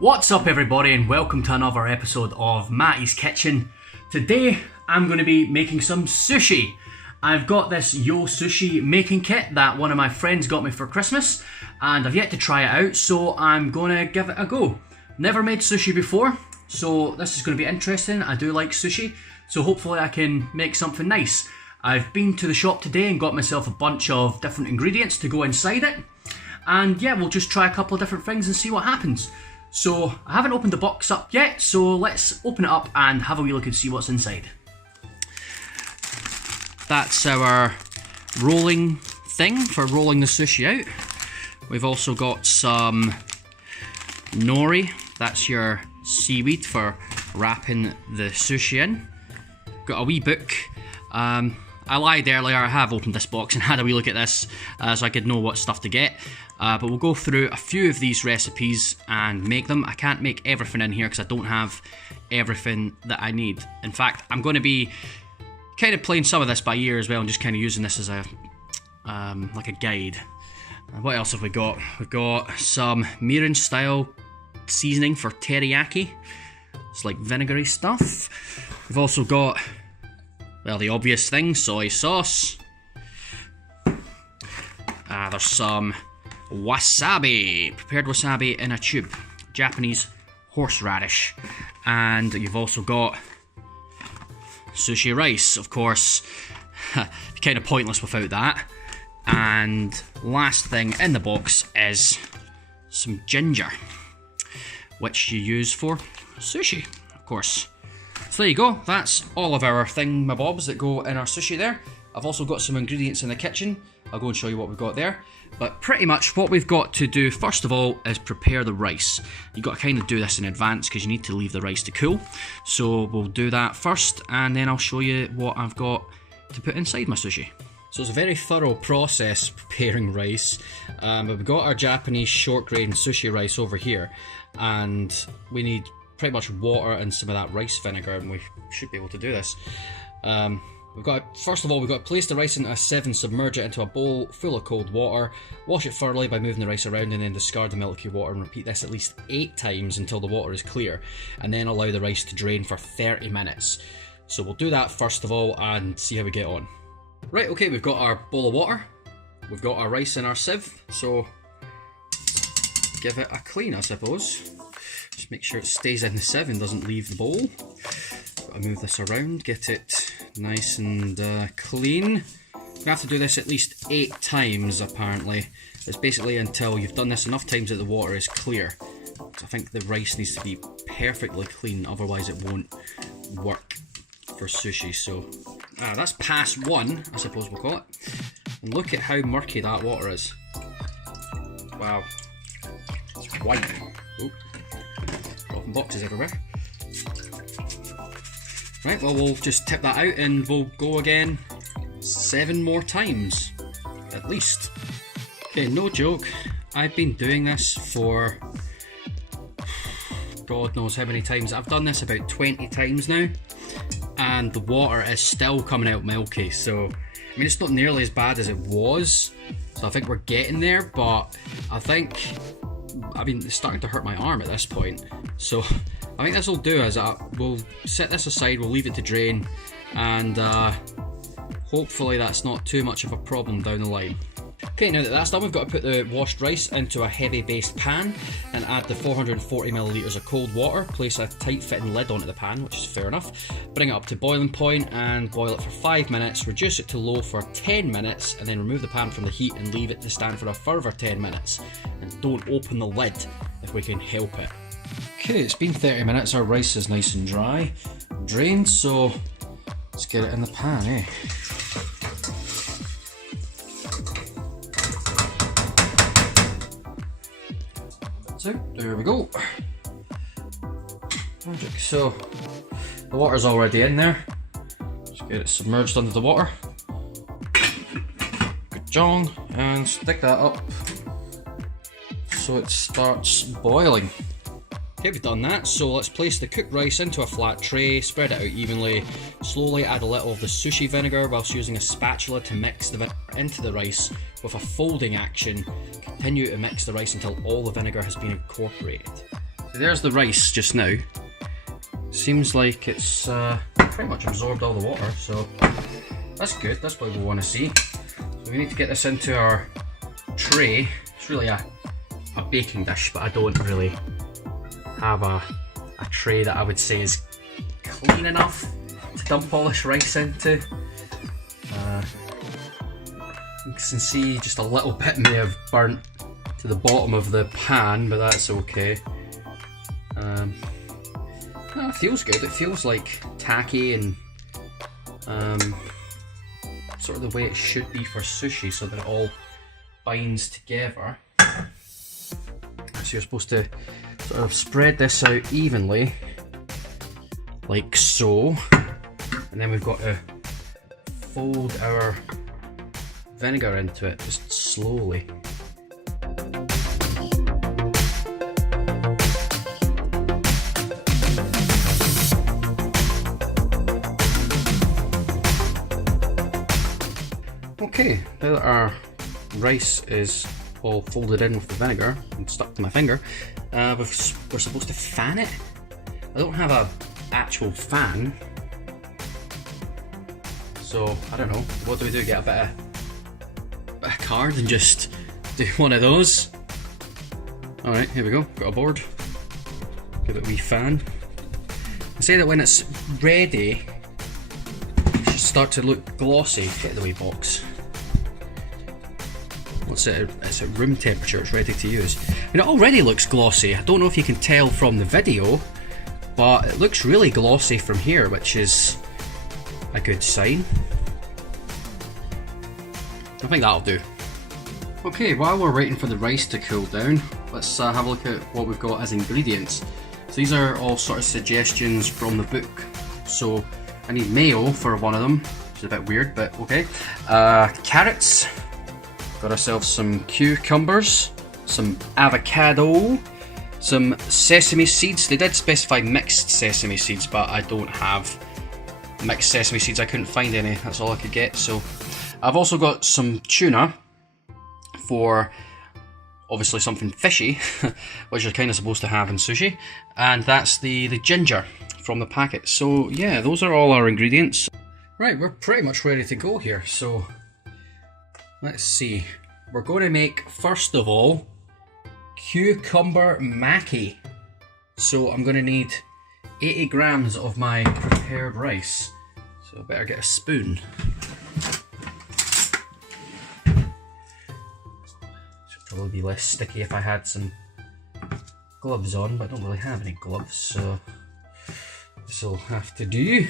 What's up everybody and welcome to another episode of Matty's Kitchen. Today I'm going to be making some sushi. I've got this Yo Sushi making kit that one of my friends got me for Christmas and I've yet to try it out, so I'm going to give it a go. Never made sushi before, so this is going to be interesting. I do like sushi, so hopefully I can make something nice. I've been to the shop today and got myself a bunch of different ingredients to go inside it. And yeah, we'll just try a couple of different things and see what happens. So, I haven't opened the box up yet, so let's open it up and have a wee look and see what's inside. That's our rolling thing for rolling the sushi out. We've also got some nori, that's your seaweed for wrapping the sushi in. Got a wee book. I lied earlier, I have opened this box and had a wee look at this so I could know what stuff to get. But we'll go through a few of these recipes and make them. I can't make everything in here because I don't have everything that I need. In fact, I'm going to be kind of playing some of this by ear as well and just kind of using this as a like a guide. What else have we got? We've got some mirin style seasoning for teriyaki. It's like vinegary stuff. We've also got, well, the obvious thing, soy sauce. There's some wasabi, prepared wasabi in a tube, Japanese horseradish, and you've also got sushi rice, of course. Kind of pointless without that. And last thing in the box is some ginger, which you use for sushi, of course. So there you go, that's all of our thingamabobs that go in our sushi there. I've also got some ingredients in the kitchen. I'll go and show you what we've got there. But pretty much what we've got to do first of all is prepare the rice. You've got to kind of do this in advance because you need to leave the rice to cool. So we'll do that first and then I'll show you what I've got to put inside my sushi. So it's a very thorough process preparing rice. But we've got our Japanese short grain sushi rice over here. And we need pretty much water and some of that rice vinegar, and we should be able to do this. First of all, we've got to place the rice into a sieve and submerge it into a bowl full of cold water. Wash it thoroughly by moving the rice around and then discard the milky water, and repeat this at least 8 times until the water is clear, and then allow the rice to drain for 30 minutes. So we'll do that first of all and see how we get on. Right, okay, we've got our bowl of water, we've got our rice in our sieve, so give it a clean, I suppose. Just make sure it stays in the sieve and doesn't leave the bowl. Got to move this around, get it nice and clean. You have to do this at least 8 times apparently. It's basically until you've done this enough times that the water is clear. So I think the rice needs to be perfectly clean, otherwise it won't work for sushi. So that's pass 1, I suppose we'll call it. And look at how murky that water is. Wow, it's white. Oh, dropping boxes everywhere. Right, well, we'll just tip that out and we'll go again 7 more times, at least. Okay, no joke, I've been doing this for God knows how many times. I've done this about 20 times now, and the water is still coming out milky, so, I mean, it's not nearly as bad as it was, so I think we're getting there, but I mean, it's starting to hurt my arm at this point, so I think this will do is we'll set this aside, we'll leave it to drain, and hopefully that's not too much of a problem down the line. Okay, now that that's done, we've got to put the washed rice into a heavy based pan and add the 440ml of cold water. Place a tight fitting lid onto the pan, which is fair enough. Bring it up to boiling point and boil it for 5 minutes. Reduce it to low for 10 minutes and then remove the pan from the heat and leave it to stand for a further 10 minutes. And don't open the lid if we can help it. Okay, it's been 30 minutes, our rice is nice and dry, drained, so let's get it in the pan, eh? So, there we go. Magic. So, the water's already in there. Just get it submerged under the water. Good jong, and stick that up so it starts boiling. Okay, we've done that, so let's place the cooked rice into a flat tray, spread it out evenly, slowly add a little of the sushi vinegar whilst using a spatula to mix the vinegar into the rice with a folding action. Continue to mix the rice until all the vinegar has been incorporated. So there's the rice just now. Seems like it's pretty much absorbed all the water, so that's good. That's what we want to see. So we need to get this into our tray. It's really a baking dish, but I don't really have a tray that I would say is clean enough to dump all this rice into. You can see just a little bit may have burnt to the bottom of the pan, but that's okay. No, it feels good. It feels like tacky and sort of the way it should be for sushi, so that it all binds together. So you're supposed to sort of spread this out evenly, like so, and then we've got to fold our vinegar into it just slowly. Okay, now that our rice is all folded in with the vinegar and stuck to my finger, we're supposed to fan it. I don't have an actual fan, so I don't know. What do we do? Get a bit of card and just do one of those? Alright, here we go. Got a board. Give it a wee fan. I say that when it's ready, it should start to look glossy. Get the wee box. It's at room temperature, it's ready to use. And it already looks glossy. I don't know if you can tell from the video, but it looks really glossy from here, which is a good sign. I think that'll do. Okay, while we're waiting for the rice to cool down, let's have a look at what we've got as ingredients. So these are all sort of suggestions from the book. So I need mayo for one of them, which is a bit weird, but okay. Carrots. Got ourselves some cucumbers, some avocado, some sesame seeds. They did specify mixed sesame seeds, but I don't have mixed sesame seeds. I couldn't find any. That's all I could get. So I've also got some tuna for obviously something fishy, which you're kind of supposed to have in sushi. And that's the ginger from the packet. So yeah, those are all our ingredients. Right, we're pretty much ready to go here. So let's see. We're going to make, first of all, cucumber maki. So I'm going to need 80 grams of my prepared rice. So I better get a spoon. Should probably be less sticky if I had some gloves on, but I don't really have any gloves, so this will have to do.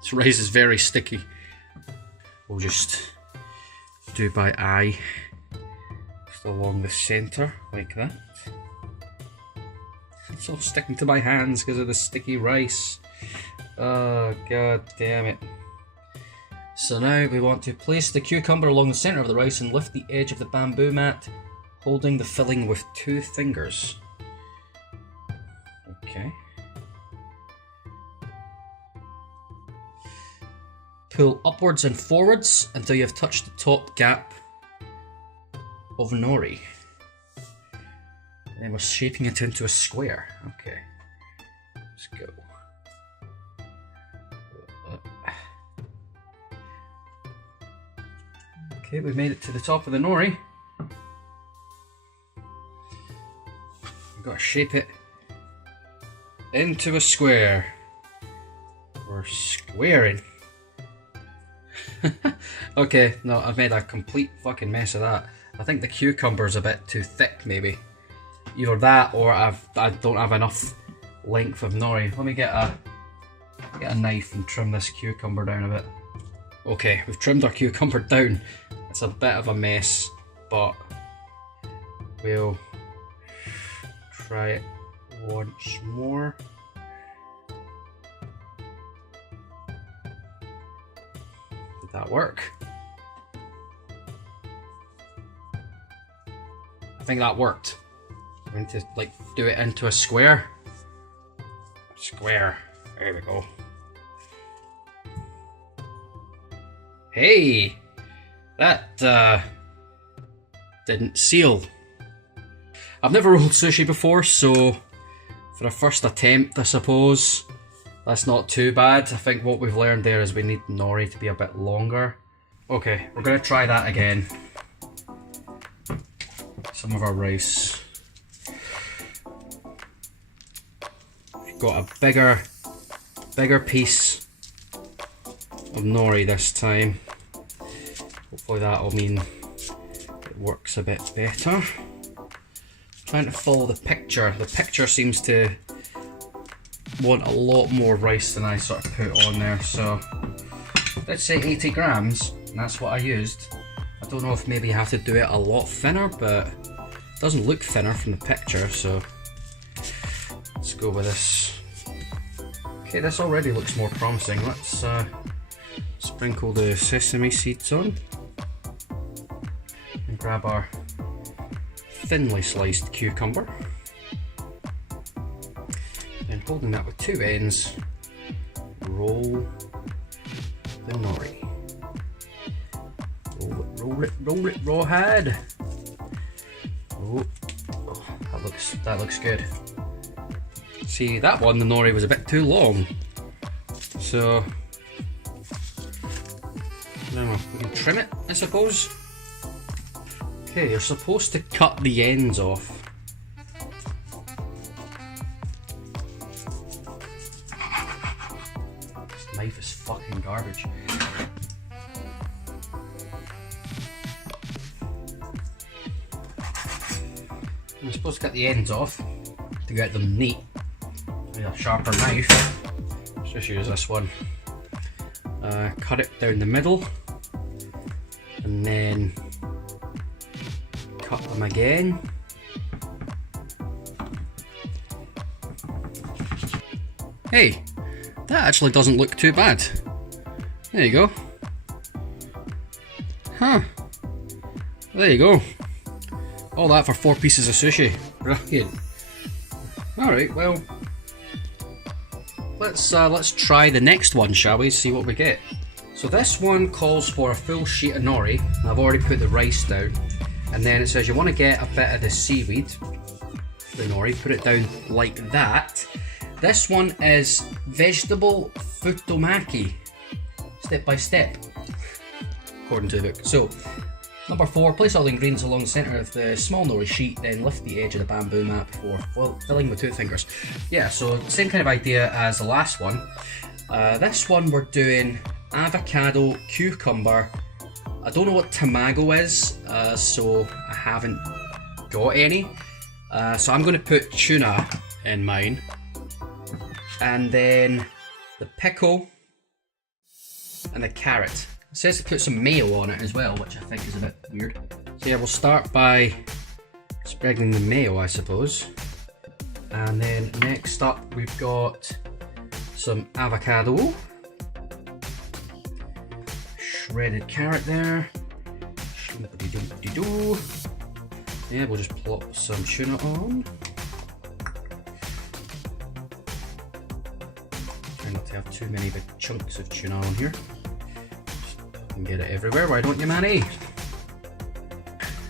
This rice is very sticky. We'll just do by eye, just along the centre, like that. It's all sticking to my hands because of the sticky rice. Oh, god damn it. So now we want to place the cucumber along the centre of the rice and lift the edge of the bamboo mat, holding the filling with 2 fingers. Okay. Pull upwards and forwards until you have touched the top gap of nori. And we're shaping it into a square. Okay, let's go. Okay, we've made it to the top of the nori. We've got to shape it into a square. We're squaring. Okay, no, I've made a complete fucking mess of that. I think the cucumber's a bit too thick, maybe. Either that, or I don't have enough length of nori. Let me get a knife and trim this cucumber down a bit. Okay, we've trimmed our cucumber down. It's a bit of a mess, but we'll try it once more. Did that work? I think that worked. I'm going to like do it into a square. Square. There we go. Hey! That didn't seal. I've never rolled sushi before, so for a first attempt, I suppose, that's not too bad. I think what we've learned there is we need nori to be a bit longer. Okay, we're going to try that again. Some of our rice. We've got a bigger piece of nori this time. Hopefully that'll mean it works a bit better. Trying to follow the picture. The picture seems to want a lot more rice than I sort of put on there, so let's say 80 grams, and that's what I used. I don't know if maybe you have to do it a lot thinner, but it doesn't look thinner from the picture, so let's go with this. Okay, this already looks more promising. Let's sprinkle the sesame seeds on and grab our thinly sliced cucumber, and holding that with two ends, roll the nori. Roll it, rawhide. Oh, that looks good. See, that one, the nori was a bit too long, so I don't know, we can trim it, I suppose. Okay, you're supposed to cut the ends off. This knife is fucking garbage. You're supposed to cut the ends off to get them neat with a sharper knife. Let's just use this one. Cut it down the middle, and then cut them again. Hey, that actually doesn't look too bad. There you go. Huh. There you go. All that for 4 pieces of sushi. Brilliant. Alright, well, let's try the next one, shall we? See what we get. So this one calls for a full sheet of nori. I've already put the rice down. And then it says you want to get a bit of the seaweed, the nori, put it down like that. This one is vegetable futomaki, step by step, according to the book. So, number 4, place all the ingredients along the centre of the small nori sheet, then lift the edge of the bamboo mat before filling with 2 fingers. Yeah, so same kind of idea as the last one. This one we're doing avocado, cucumber. I don't know what tamago is, so I haven't got any. So I'm going to put tuna in mine. And then the pickle and the carrot. It says to put some mayo on it as well, which I think is a bit weird. So yeah, we'll start by spreading the mayo, I suppose. And then next up we've got some avocado. Shredded carrot there. Yeah, we'll just plop some tuna on. Try not to have too many big chunks of tuna on here. You can get it everywhere, why don't you, Matty?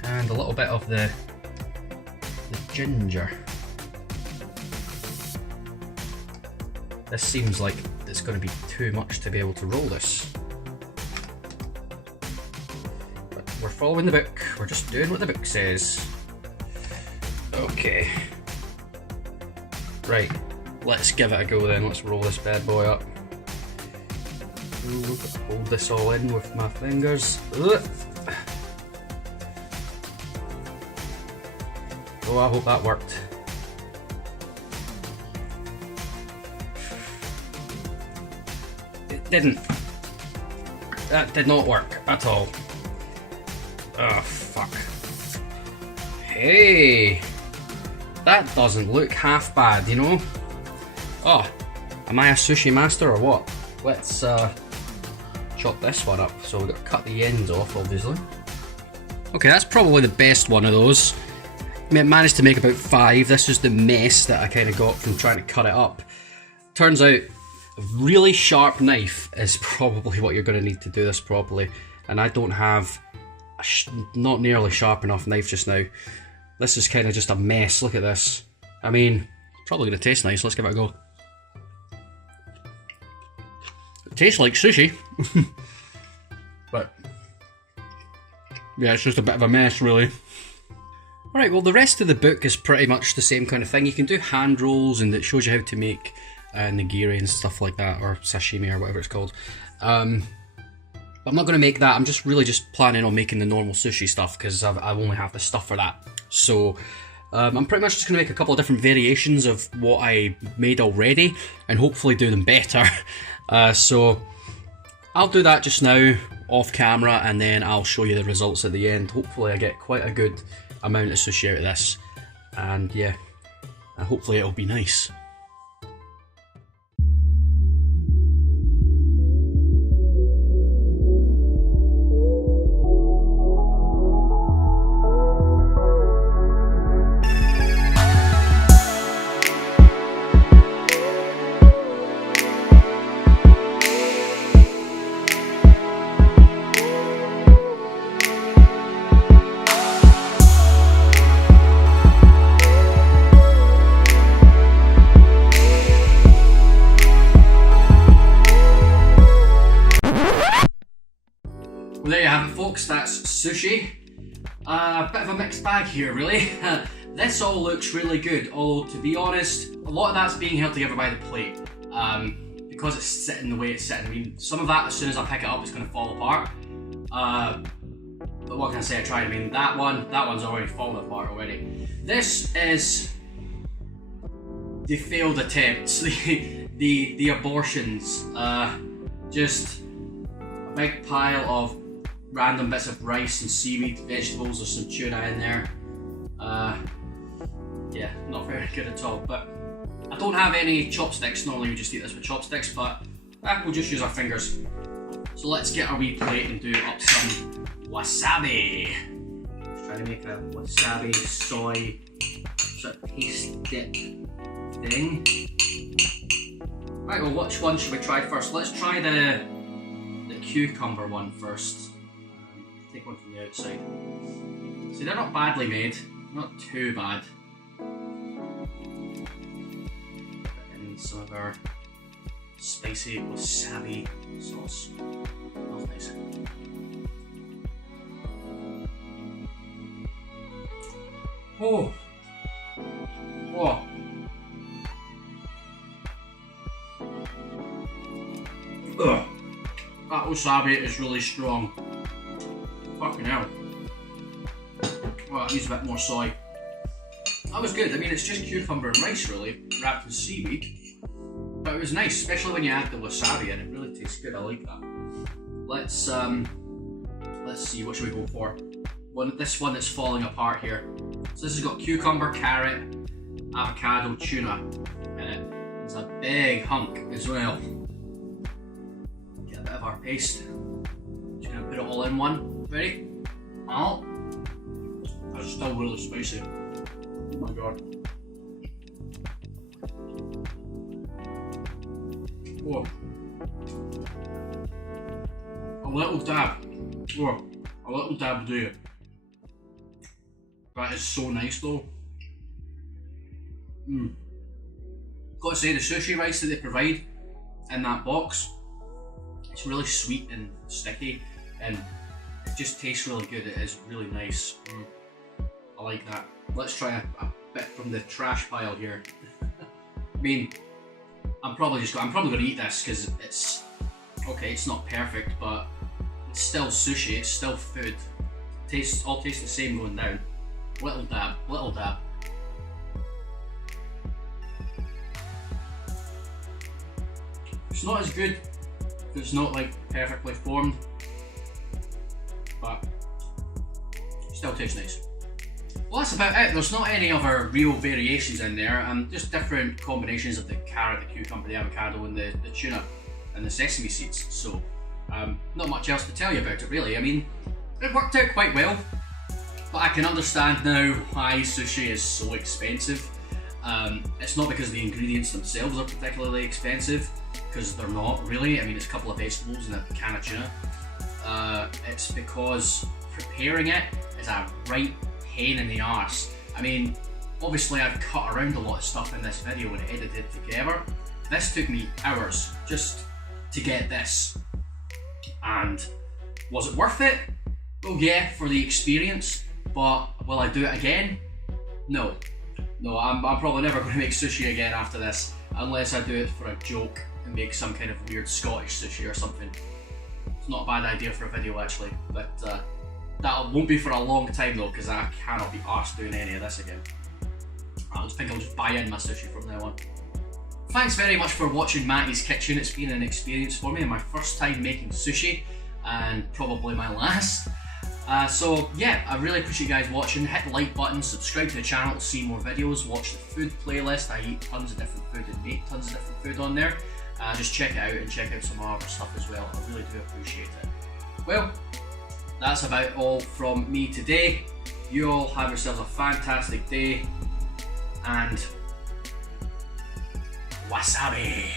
And a little bit of the ginger. This seems like it's going to be too much to be able to roll this. We're following the book, we're just doing what the book says. Okay. Right, let's give it a go then, let's roll this bad boy up. Ooh, hold this all in with my fingers. Ugh. Oh, I hope that worked. It didn't. That did not work at all. Oh, fuck. Hey! That doesn't look half bad, you know? Oh, am I a sushi master or what? Let's chop this one up. So we've got to cut the ends off, obviously. Okay, that's probably the best one of those. I managed to make about 5. This is the mess that I kind of got from trying to cut it up. Turns out, a really sharp knife is probably what you're going to need to do this properly. And I don't have not nearly sharp enough knife just now. This is kind of just a mess. Look at this. I mean, probably gonna taste nice. Let's give it a go. It tastes like sushi. But yeah, it's just a bit of a mess, really. Alright, well the rest of the book is pretty much the same kind of thing. You can do hand rolls, and it shows you how to make nigiri and stuff like that, or sashimi or whatever it's called. But I'm not going to make that. I'm just really planning on making the normal sushi stuff, because I only have the stuff for that. So I'm pretty much just going to make a couple of different variations of what I made already, and hopefully do them better. So I'll do that just now off camera, and then I'll show you the results at the end. Hopefully I get quite a good amount of sushi out of this, and yeah, hopefully it'll be nice. Well, there you have it, folks. That's sushi. A bit of a mixed bag here, really. This all looks really good, although to be honest, a lot of that's being held together by the plate. Because it's sitting the way it's sitting. I mean, some of that, as soon as I pick it up, it's going to fall apart. But what can I say? I tried. I mean, that one's already fallen apart already. This is the failed attempts, the abortions. Just a big pile of random bits of rice and seaweed, vegetables, there's some tuna in there. Yeah, not very good at all. But I don't have any chopsticks. Normally we just eat this with chopsticks, but we'll just use our fingers. So let's get our wee plate and do up some wasabi. Let's try to make a wasabi soy sort of paste dip thing. Right, well, which one should we try first? Let's try the cucumber one first. Take one from the outside. See, they're not badly made, not too bad. And some of our spicy wasabi sauce. Smells nice. Oh! Oh! Ugh! That wasabi is really strong. Fucking hell. Well, it needs a bit more soy. That was good. I mean, it's just cucumber and rice, really, wrapped in seaweed. But it was nice, especially when you add the wasabi in. It really tastes good. I like that. Let's see. What should we go for? This one that's falling apart here. So this has got cucumber, carrot, avocado, tuna in it. There's a big hunk as well. Get a bit of our paste. Just gonna put it all in one. Ready? Oh, that's still really spicy. Oh my god. Whoa. A little dab. Whoa. A little dab will do it. That is so nice though. Gotta say, the sushi rice that they provide in that box, it's really sweet and sticky, and it just tastes really good. It is really nice. I like that. Let's try a bit from the trash pile here. I mean, I'm probably gonna eat this because it's okay. It's not perfect, but it's still sushi. It's still food. All tastes the same going down. Little dab, little dab. It's not as good. It's not like perfectly formed, but it still tastes nice. Well, that's about it. There's not any other real variations in there. Just different combinations of the carrot, the cucumber, the avocado, and the tuna, and the sesame seeds. So, not much else to tell you about it, really. I mean, it worked out quite well. But I can understand now why sushi is so expensive. It's not because the ingredients themselves are particularly expensive, because they're not really. I mean, it's a couple of vegetables and a can of tuna. It's because preparing it is a right pain in the arse. I mean, obviously I've cut around a lot of stuff in this video and edited it together. This took me hours just to get this. And was it worth it? Well, yeah, for the experience, but will I do it again? No. No, I'm probably never going to make sushi again after this, unless I do it for a joke and make some kind of weird Scottish sushi or something. It's not a bad idea for a video actually, but that won't be for a long time though, because I cannot be arsed doing any of this again. I think I'll just buy in my sushi from now on. Thanks very much for watching Matty's Kitchen. It's been an experience for me, and my first time making sushi, and probably my last. So yeah, I really appreciate you guys watching. Hit the like button, subscribe to the channel to see more videos, watch the food playlist. I eat tons of different food and make tons of different food on there. Just check it out and check out some other stuff as well. I really do appreciate it. Well, that's about all from me today. You all have yourselves a fantastic day, and wasabi!